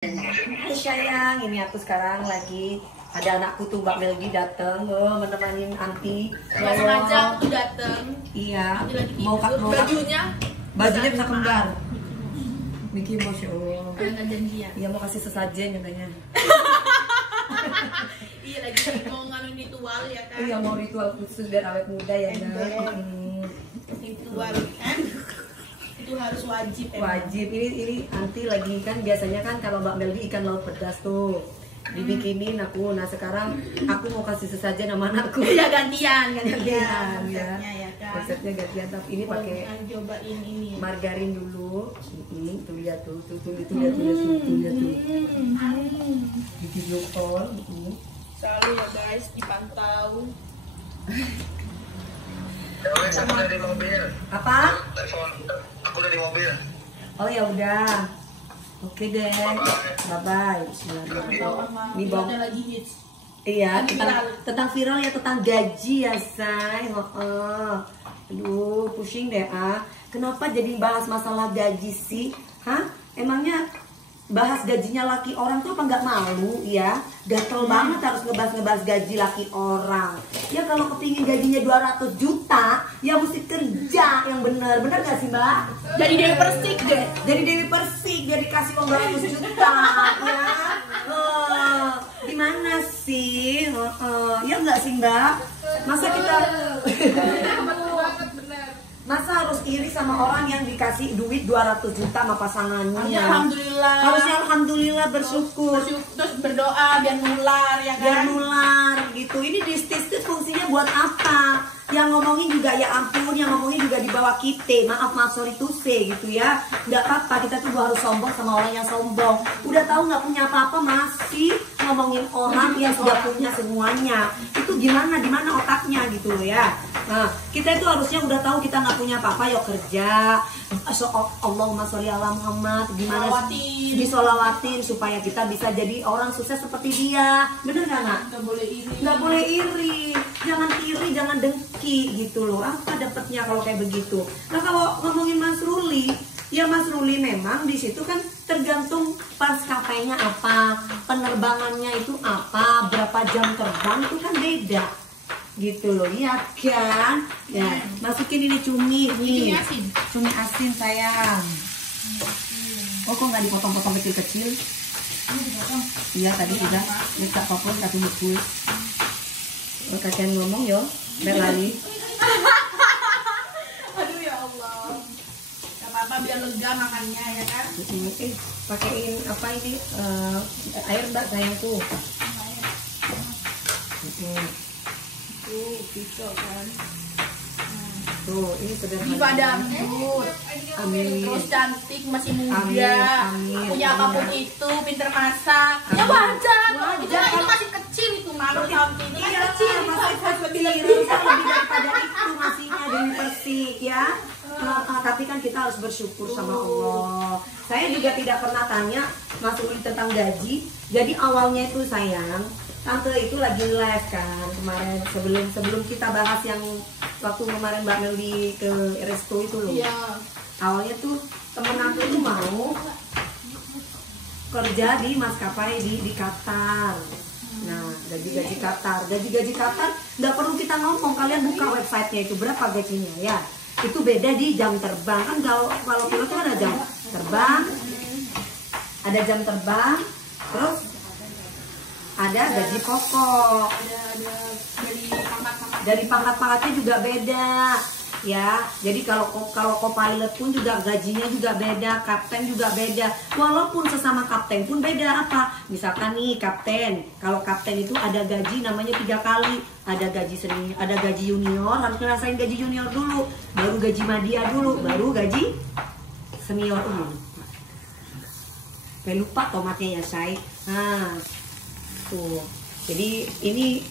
Hai sayang, ini aku sekarang lagi ada anakku tuh Mbak Melgi dateng menemani Anti. Nggak sengaja aku tuh dateng. Iya. Mau bajunya bisa kembar. Mickey Masya Allah. nggak janjian. Iya mau kasih sesajen katanya. Iya lagi mau nganu ritual ya kan. Iya mau ritual khusus biar awet muda ya kan. Ritual kan. Itu harus wajib ya. Wajib. Ini Anti lagi kan biasanya kan kalau Mbak Melgi ikan laut pedas tuh dibikinin aku. Nah sekarang aku mau kasih sesajen sama anakku. Iya gantian ya. ya kan. Resepnya gantian tapi ini pakai cobain ini. margarin dulu. Tuh lihat tuh lihat tuh. Bikin lokal. Selalu ya guys dipantau. Aku udah di mobil. Apa? Telepon. Aku udah di mobil. Oh ya udah. Oke deh. Bye bye. Ini bang. Ada lagi hits. Iya, Viral. tentang viral ya, tentang gaji ya, say. Aduh, pusing deh, ah. Kenapa jadi bahas masalah gaji sih? Hah? Emangnya bahas gajinya laki orang tuh apa nggak malu ya? Gatel banget harus ngebahas gaji laki orang. Ya kalau kepingin gajinya 200 juta, ya mesti kerja yang bener. Bener gak sih, Mbak? Jadi Dewi Persik deh. Jadi Dewi Persik, jadi kasih uang 200 juta ya. Gimana sih? Ya nggak sih Mbak? Masa kita masa harus iri sama orang yang dikasih duit 200 juta sama pasangannya? Alhamdulillah. Harusnya alhamdulillah bersyukur. Terus berdoa biar nular ya kan. Biar nular gitu. Ini distis fungsinya buat apa? Yang ngomongin juga ya ampun, yang ngomongin juga di bawah kita. Maaf sorry to say gitu ya. Nggak apa-apa, kita tuh harus sombong sama orang yang sombong. Udah tahu nggak punya apa-apa masih ngomongin orang yang sudah punya semuanya. Itu gimana otaknya gitu loh ya. Nah, kita itu harusnya udah tahu kita nggak punya apa-apa, yuk kerja. Allahumma sholli ala Muhammad. Gimana disolawatin supaya kita bisa jadi orang sukses seperti dia. Bener nggak nak? Nggak boleh iri. Nggak boleh iri, jangan iri, jangan dengki gitu loh. Apa dapetnya kalau kayak begitu? Nah kalau ngomongin Mas Ruli, ya Mas Ruli memang di situ kan tergantung maskapainya apa, penerbangannya itu apa, berapa jam terbang itu kan beda gitu loh, iya kan? Ya masukin ini cumi nih, cumi asin sayang. Oh kok nggak dipotong-potong kecil-kecil? Iya tadi udah, ini tak popon tak tunggu. Kalian ngomong yo, berlari. Aduh ya Allah. Gak apa-apa biar lega makannya ya kan. Pakein apa ini air mbak sayangku. Tuh bisa kan. Tuh ini sederhana. Di padamut. Amin. Terus cantik masih muda. Amin. Punya apapun itu, pinter masak. Ya wajar. Itu masih kecil itu malu tahun ini. Iya, Kecil masih kecil. Lebih daripada itu masihnya Dewi Persik ya. Tapi kan kita harus bersyukur sama Allah. Saya juga tidak pernah tanya Mas Uli tentang gaji. Jadi awalnya itu sayang, tante itu lagi live kan kemarin sebelum kita bahas yang waktu kemarin Mbak Meldi ke resto itu loh. Iya. Awalnya tuh temen aku itu mau kerja di maskapai di Qatar. Nah, gaji Qatar nggak perlu kita ngomong, kalian buka websitenya itu berapa gajinya ya. Itu beda di jam terbang kan, kalau pilot itu ada jam terbang, terus ada gaji pokok, dari pangkat-pangkatnya juga beda ya. Jadi kalau co-pilot pun juga gajinya juga beda, kapten juga beda. Walaupun sesama kapten pun beda apa? Misalkan nih kapten, kalau kapten itu ada gaji namanya 3 kali. Ada gaji senior, ada gaji junior, harus ngerasain gaji junior dulu, baru gaji media dulu, baru gaji senior dulu. Kayak lupa tomatnya ya say. Nah, tuh. Jadi ini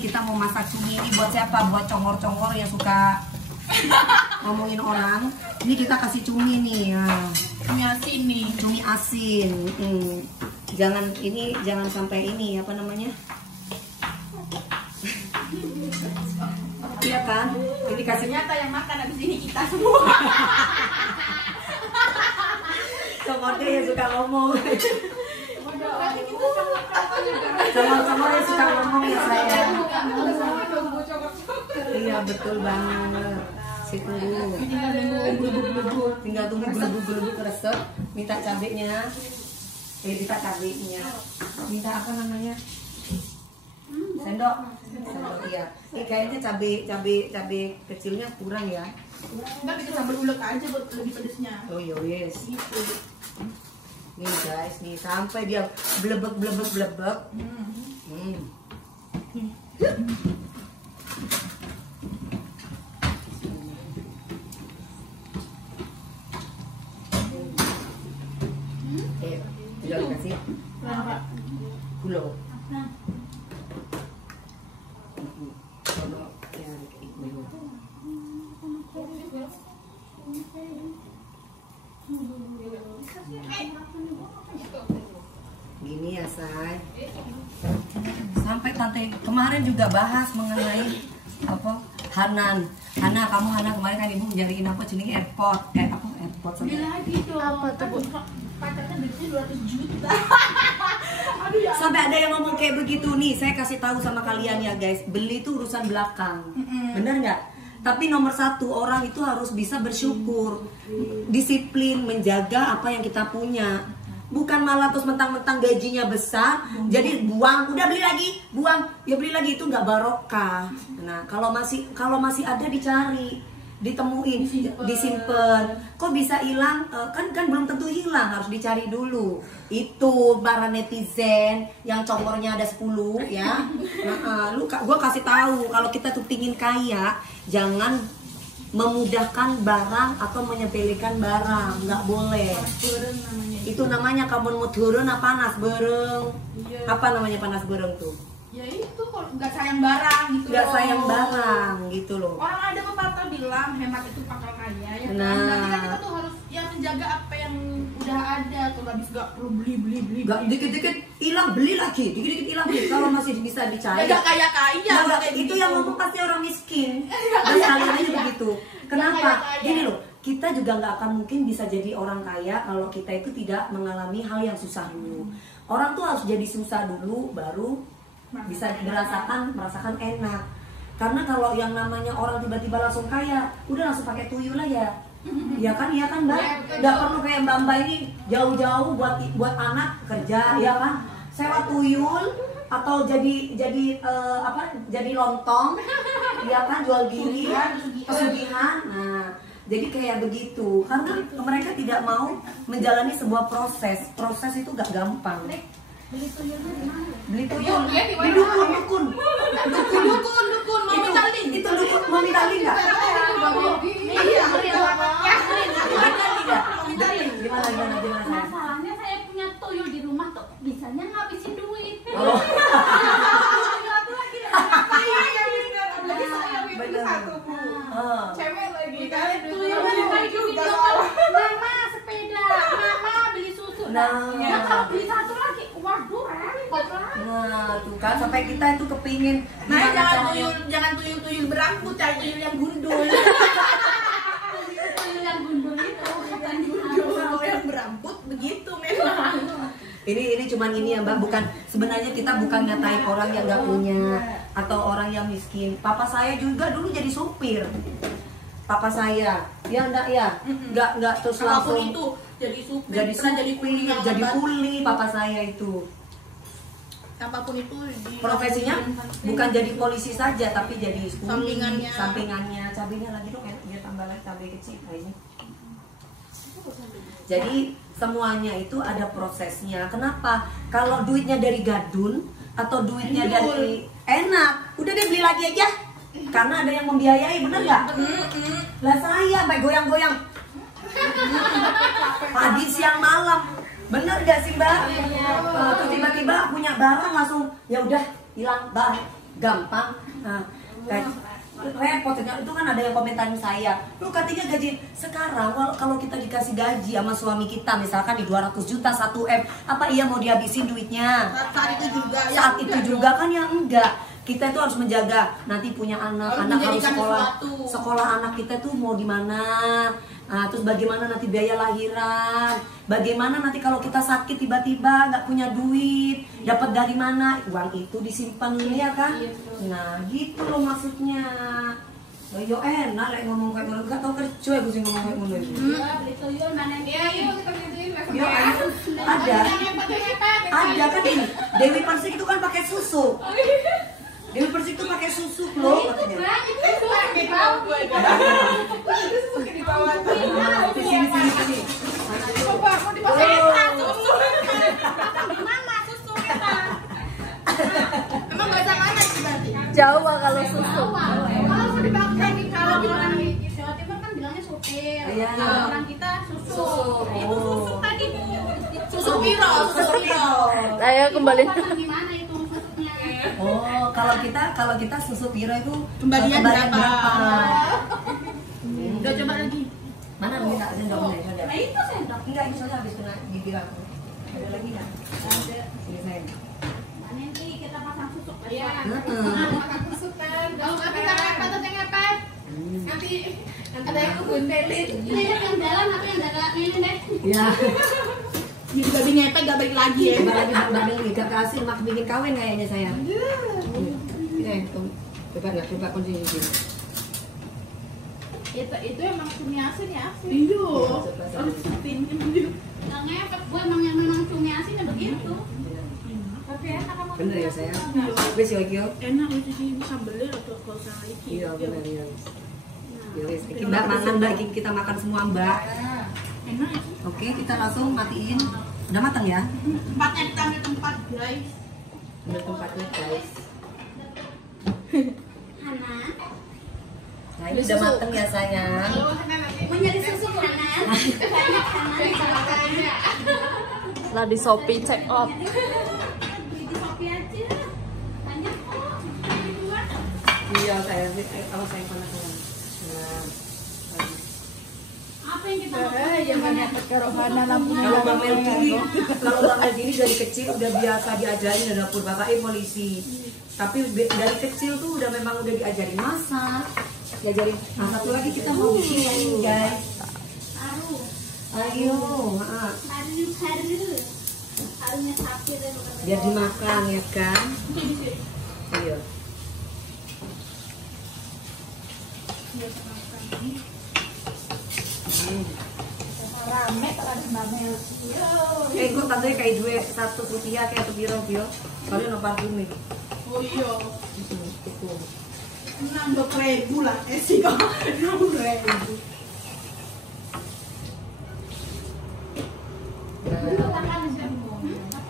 kita mau masak cumi ini buat siapa? Buat congor-congor yang suka ngomongin orang. Ini kita kasih cumi nih. Nah. Cumi asin nih. Cumi asin. Jangan sampai ini apa namanya? Iya kan? Ini kasih Ternyata yang makan habis ini kita semua. Congornya yang suka ngomong. Sama-sama yang suka ngomong ya saya. Iya betul banget. Situ tinggal tunggu gelubuk resep, minta cabenya. Minta cabenya. Minta apa namanya? Sendok. Sendok iya. Ini kayaknya cabe kecilnya kurang ya. Enggak, kita sambal ulek aja buat lebih pedesnya. Oh yes. Nih guys, nih sampai dia blebek. Tinggal kasih gula. Gini ya say. Sampai tante kemarin juga bahas mengenai apa Hanan. Kamu Hana kemarin kan ibu nyariin apa jenenge airport. Apa airport sama. Lagi dong. Apa tuh Bu? Pacarnya duitnya 200 juta. Aduh ya. Sampai ada yang ngomong kayak begitu nih. Saya kasih tahu sama kalian ya guys, beli itu urusan belakang. Bener nggak? Tapi nomor satu, orang itu harus bisa bersyukur, disiplin, menjaga apa yang kita punya. Bukan malah terus mentang-mentang gajinya besar, jadi buang, udah beli lagi, buang, ya beli lagi, itu nggak barokah. Nah, kalau masih ada dicari, ditemuin, disimpan. Kok bisa hilang? Kan belum tentu hilang, harus dicari dulu. Itu para netizen yang comornya ada 10 ya. Gue kasih tahu kalau kita tuh pingin kaya, jangan memudahkan barang atau menyepelekan barang, nggak boleh. Itu namanya kamu mau turun apa panas bereng. Apa namanya panas bereng tuh? Ya itu kalau nggak sayang barang gitu. Nggak sayang barang gitu loh. Orang ada pepatah bilang hemat itu pangkal kaya ya. Nah. Berarti kan kita tuh harus yang menjaga apa yang udah ada. Tuh habis nggak perlu beli. Nggak dikit-dikit hilang beli lagi, dikit-dikit hilang beli. Kalau masih bisa dicari. Ya nggak kaya. Nah, itu yang ngomong pasti orang miskin. Dan kalian aja begitu. Kenapa? Gini loh. Kita juga nggak akan mungkin bisa jadi orang kaya kalau kita itu tidak mengalami hal yang susah dulu. Orang tuh harus jadi susah dulu, baru bisa merasakan enak. Karena kalau yang namanya orang tiba-tiba langsung kaya, udah langsung pakai tuyul aja. Ya kan Mbak? Nggak perlu kayak Mbak ini jauh-jauh buat anak kerja, ya kan? Sewa tuyul atau jadi lontong, ya kan, jual diri, pesugihan. Nah, jadi kayak begitu, karena mereka tidak mau menjalani sebuah proses. Proses itu gak gampang. Beli tuyulnya di mana? Beli tuyul Ya, di dukun. Dukun mau minta link. Itu dukun mau minta link nggak? Iya. Minta link. Gimana? Masalahnya saya punya tuyul di rumah tuh bisanya ngabisin duit. Oh. Cewek lagi kan. Tuyulnya lagi video mama sepeda, mama beli susu. Ya kalau beli satu lagi, waduh repot lah. Nah, tuh kan sampai kita itu kepingin. Nah, jangan tuyul berambut, cari tuyul yang gundul. Tuyul yang gundul itu bukan Kalau yang berambut begitu memang. Ini cuman ini ya Mbak, bukan sebenarnya kita bukan ngatain orang yang nggak punya atau orang yang miskin. Papa saya juga dulu jadi supir. Papa saya, ya enggak ya, nggak terus Apapun langsung itu jadi supir, jadi kuli, jadi kuli. Papa saya itu apapun itu profesinya bukan jadi polisi saja, tapi jadi kuli, sampingannya. cabenya lagi dong, dia tambah lagi cabai kecil kayaknya. Jadi semuanya itu ada prosesnya. Kenapa? Kalau duitnya dari gadun atau duitnya dari enak, udah deh beli lagi aja. Karena ada yang membiayai, bener nggak? Lah saya sampai goyang-goyang pagi siang malam, bener gak sih Mbak? Terus tiba-tiba punya barang langsung ya udah hilang, gampang. Nah, kayak repot itu kan ada yang komentarin saya, lu katanya gaji sekarang kalau kita dikasih gaji sama suami kita misalkan di 200 juta 1M, apa iya mau dihabisin duitnya saat itu juga kan ya enggak. Kita itu harus menjaga, nanti punya anak harus sekolah anak kita tuh mau di mana, Nah, terus bagaimana nanti biaya lahiran? Bagaimana nanti kalau kita sakit tiba-tiba nggak punya duit, dapat dari mana? Uang itu disimpan ya kan? Nah, gitu loh maksudnya. Oh, yo enak lek ngomong kayak ngono, gak tau kerja aku sing ngomong kayak ngono iki. Beli tuyul mana Ya, yuk kita gituin. Yo ayo ada kan ini. Dewi Persik itu kan pakai susu. Dewi Persik itu pakai susu loh katanya. Sini. Coba mau dipakai susu. Mana susu kita? Emang nggak sama aja itu berarti? Jauh kalau susu. Kalau mau dipakai kalau orang di Jawa Timur kan bilangnya supir. Iya. Kalau orang kita susu. Itu susu tadi. Susu piro. Ayo kembali. Gimana itu susuknya? Oh, kalau kita susu piro itu Kembalian berapa? Udah coba lagi. Mana minta sendoknya ada. Nah itu sendok. Enggak, ini soalnya habis kena gigi aku. Ada lagi enggak? Ada. Sini sayang. Nah, nanti kita pasang susuk. Iya. Heeh. Makan susu kan. Kalau nggak bisa apa tuh ngepet? Nanti ada yang ngebuntelin. Ini yang jalan apa yang jalan ini deh. Iya. Ini juga ngepet gak balik lagi ya. Coba lagi udah beli gak kasih mak bikin kawin kayaknya sayang. Coba kunci sini. Itu emang cumi asin ya? Iya. Harus pinjem. Yang ngepet gue emang yang memang cumi asinnya begitu. Tapi enak emang. Bener ya sayang? Wes yo yo. Enak itu sih sambelnya atau kalau salah iki. Iya bener ya. Ya wes, Mbak makan Mbak, kita makan semua Mbak. Enak itu. Oke, kita langsung matiin. Udah matang ya? Tempatnya kita ambil tempat guys. Udah tempatnya guys. Hana, Nah ini udah mateng ya sayang. mau nyari susu Hana? Banyak Hana. Lah di Shopee check out. Beli di Shopee aja. Banyak kok. Di luar. Iya sayang, kalau sayang panas sayang. Nah, Apa yang kita Jangan ngepet ke rohana lampunya. kalau Bang Mel gini dari kecil udah biasa diajarin di dapur bapaknya polisi. Tapi dari kecil tuh udah memang udah diajarin masak, diajarin. Nah satu lagi kita mau bikin ini guys. Haru. Ayo, maaf. Harunya sapi deh bukan. Biar dimakan ya kan? Ayo. Rame tak ada namanya. Kok tante kayak duit satu rupiah kayak tuh biro bio. Soalnya no parfum nih. Oh iya. Itu. 6.000 lah sih kok. 6.000.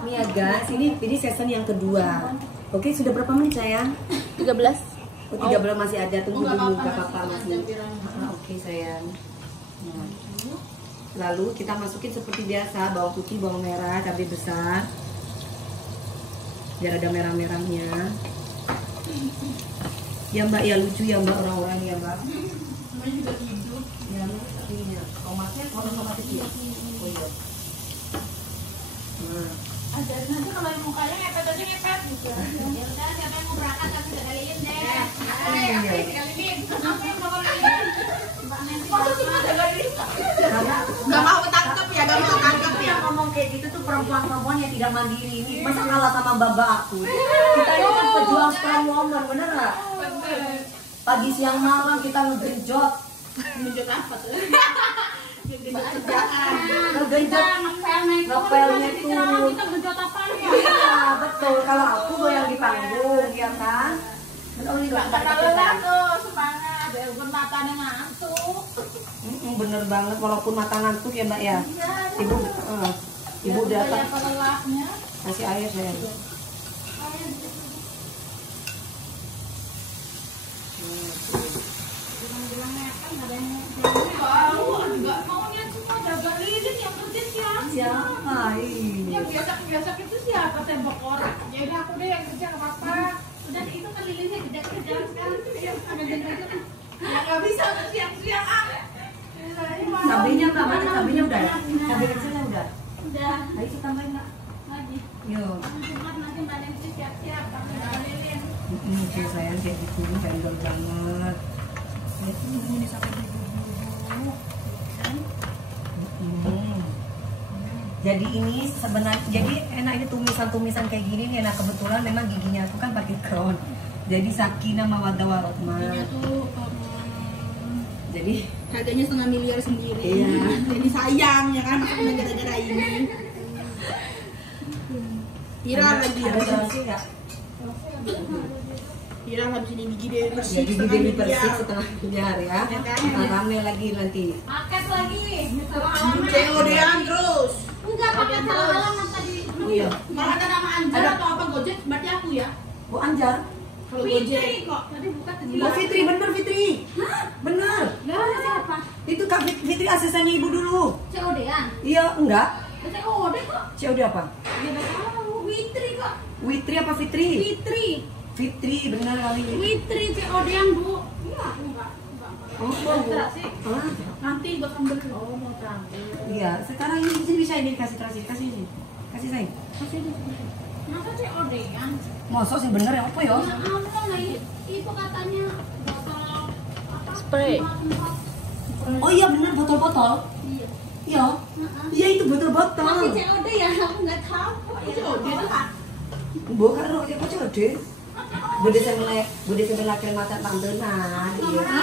Ini ya guys, ini season yang kedua. Oke, sudah berapa menit sayang? 13. Oh, 13 masih ada, tunggu Nggak dulu, apa-apa, gak apa-apa masih masih. Oke sayang. Nah. Lalu kita masukin seperti biasa, bawang putih, bawang merah, cabai besar. Biar ada merah-merahnya. Ya Mbak, ya lucu ya Mbak orang-orang ya Mbak. Namanya juga hidup. Ya, tapi ya, tomatnya tomat kecil. Oh iya. Nah. Ajarin aja kalau yang mukanya ngepet aja ngepet gitu. Ya udah, siapa yang mau berangkat tapi udah kaliin deh. Aku yang bakal kaliin. Mbak Nanti Masa cuma ada kali? Karena Gak mau ketangkep ya, gak mau ketangkep ya. yang ngomong kayak gitu tuh perempuan-perempuan yang tidak mandiri ini. Masa kalah sama babak aku? Kita ini kan pejuang strong woman, bener gak? Pagi siang malam kita ngegenjot. Menunjuk apa tuh? Ngegenjot ngepel naik ngepelnya tuh. kita genjot apa ya? Iya betul, kalau aku goyang di panggung ya kan. Betul juga Gak lelah tuh, semangat. Walaupun matanya ngantuk. Bener banget, walaupun mata ngantuk ya Mbak ya. Ibu datang Apa lelahnya? kasih air saya. Wow, enggak maunya semua jaga lilin yang kerja siapa? Siapa ini? Yang biasa itu siapa tembok orang? Ya udah aku deh yang kerja nggak apa-apa. Udah itu kan lilinnya gede-gede sekarang ya ada genjot. Ya nggak bisa siang-siang ah. Cabenya Mbak, mana cabenya udah ya? Cabai kecilnya udah. Udah Ayo kita tambahin Mbak. lagi. Yuk. Nanti Mbak Nanti siap-siap pakai jaga lilin. Oke sayang kayak gitu, kayak banget. Itu ini sampai dulu. Jadi ini sebenarnya, jadi enak ini tumisan-tumisan kayak gini nih. Nah kebetulan memang giginya aku kan pakai crown. Jadi sakinah mawaddah warahmah. Ini tuh Jadi harganya 1,5 miliar sendiri. Iya. Jadi sayang ya kan makanya gara-gara ini. Viral lagi ya. ada garansi nggak? Viral habis ini gigi dari Persik Jadi setengah gigi miliar. Persik setengah miliar ya. Ya kan? Nah, rame lagi nanti. Paket lagi. COD-an terus. Enggak paket halang tadi. Iya. Kalau ada nama Anjar Ada. atau apa Gojek berarti aku ya. Bu Anjar. Kalau Fitri Gojek. kok. Tadi buka tadi. Oh Fitri, bener Fitri. Bener. Gimana siapa? Itu Kak Fitri asistennya ibu dulu. COD-an. Iya, enggak. COD kok. COD apa? Ya enggak tahu. Fitri kok. Witri apa Fitri? Fitri. Fitri, bener kali. Fitri COD-an, Bu. Iya, enggak. Oh, Terasi. ah, Nanti buat ambil. Oh, mau terakhir. iya. Sekarang ini bisa ini kasih terasi, kasih ini. Kasih saya. Masa COD-an? Masa sih bener ya apa ya? Ya Allah, nah itu katanya botol apa? Spray. Tempat. Oh iya bener botol-botol. Iya. Iya. Iya itu botol-botol. Masih COD ya? Aku nggak tahu. COD itu kan. Bukan roh ya kok COD. Bude sebelah mata tantenan. Iya.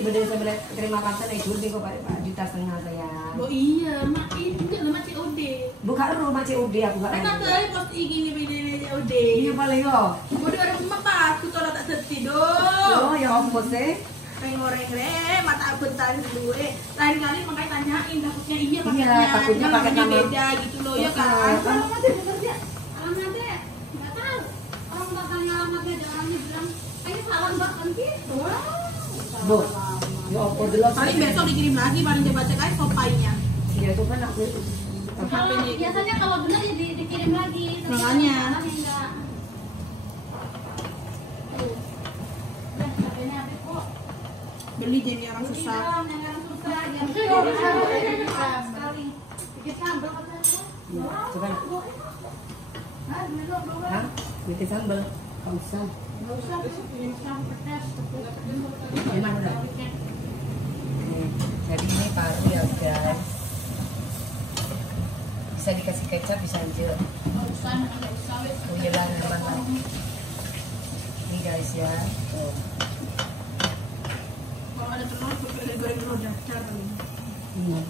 Bude sebelah terima tanten itu di kok Pak juta setengah saya. Oh iya, mak ini enggak nama COD. Bukan roh macam COD aku enggak. Mereka tuh post IG ini video COD. Iya paling yo. Udah ada cuma pas, aku kalau tak sedih dong. Oh ya apa sih? Goreng mata aku tadi dulu. Lain kali makanya tanyain takutnya iya Iya, takutnya pakai namanya nama. beda gitu loh ya kan. Alamatnya bekerja. Alamatnya nggak tahu. Orang nggak tanya alamatnya, ada orangnya bilang, ini salah mbak kan gitu. Bu. Ya apa jelas. Paling besok dikirim lagi, paling coba cek aja kopainya. Iya itu kan aku Kalau biasanya kalau benar ya dikirim lagi. Tapi Makanya. kalau enggak. Tuh. Udah, HP-nya habis kok. Beli jadi orang Beli susah. dong, yang susah. Yang sekali. Bikin sambal katanya. coba. Nah, belum. Hah? Bikin sambal. Enggak usah. Nggak usah, bikin sambal pedas. Enak udah. Jadi ini paru ya guys. Bisa dikasih kecap bisa aja. Nggak usah. Oh iya lah nyaman lah. Ini guys ya. Tuh. Kalau ada telur, goreng dulu daftar. Iya.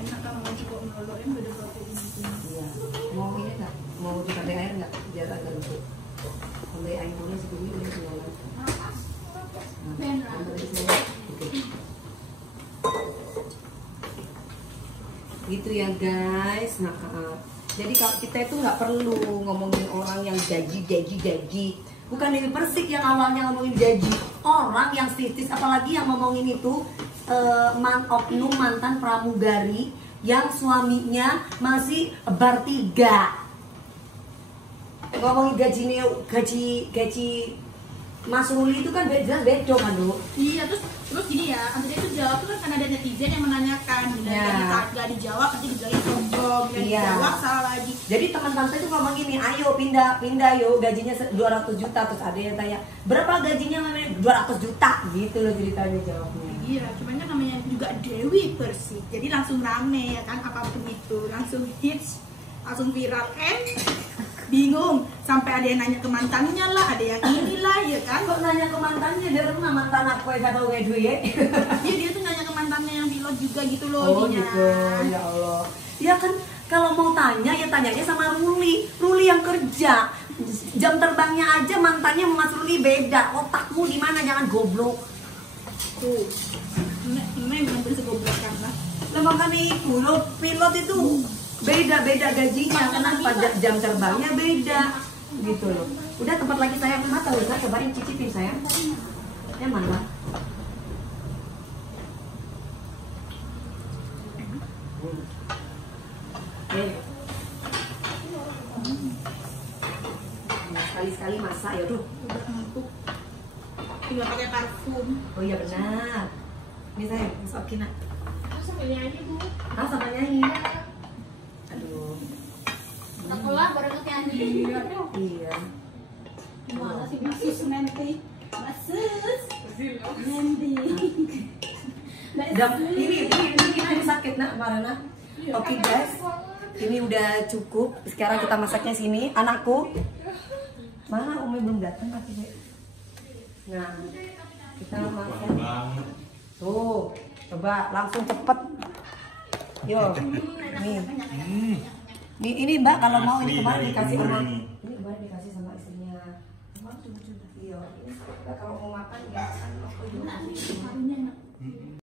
Enak kan mau coba meloloin beda protein gitu. Iya. Mau ini enggak? Mau dikasih air enggak? Biar agak lembut. Sampai air dulu segini ini semua. Oke. Gitu ya guys. Nah, jadi kalau kita itu nggak perlu ngomongin orang yang gaji. Bukan ini Persik yang awalnya ngomongin gaji. Orang yang sitis, apalagi yang ngomongin itu oknum mantan pramugari yang suaminya masih bar 3. Ngomongin gaji Mas Ruli itu kan jelas beda kan lu. Iya, terus gini ya, nanti dia itu jawab tuh kan karena ada netizen yang menanyakan, gak dijawab nanti dijawab sombong, gak dijawab salah lagi. Jadi teman tante itu ngomong gini, ayo pindah yo, gajinya 200 juta. Terus ada yang tanya, berapa gajinya? 200 juta gitu loh ceritanya jawabnya. Iya, cuman kan namanya juga Dewi Persik, jadi langsung rame ya kan, apapun itu langsung hits, langsung viral bingung, sampai ada yang nanya ke mantannya lah, ada yang inilah ya kan. Kok nanya ke mantannya, dia pernah mantan aku yang kata gue duit. Iya, dia tuh nanya ke mantannya yang pilot juga gitu loh. Oh dia. gitu, ya Allah. Ya kan kalau mau tanya ya tanyanya sama Ruli yang kerja. Jam terbangnya aja mantannya sama Mas Ruli beda. Otakmu di mana, jangan goblok. Tuh, memang bersegoblokan lah. Lah makanya itu lo pilot itu beda gajinya, kenapa jam terbangnya beda gitu loh. Udah tempat lagi sayang mata loh, saya cobain cicipin sayang. Ya mana? Sekali-sekali masak ya tuh. Udah ngantuk. Tinggal pakai parfum. Oh iya benar. Ini saya masukin. Terus sampai nyanyi, Bu. Ah sama nyanyi. Aduh. Sekolah bareng nyanyi. Iya. Gimana sih Masus nanti? Masus. Nanti. Ini sakit nak, marah nak. Oke guys, ini udah cukup. Sekarang kita masaknya sini. Anakku, mana Umi belum datang tapi. Nah, kita masak. Tuh, coba langsung cepet. Yo, nih. Ini Mbak kalau mau ini kemarin dikasih sama ini kemarin dikasih sama istrinya. Iya, kalau mau makan ya kan aku juga.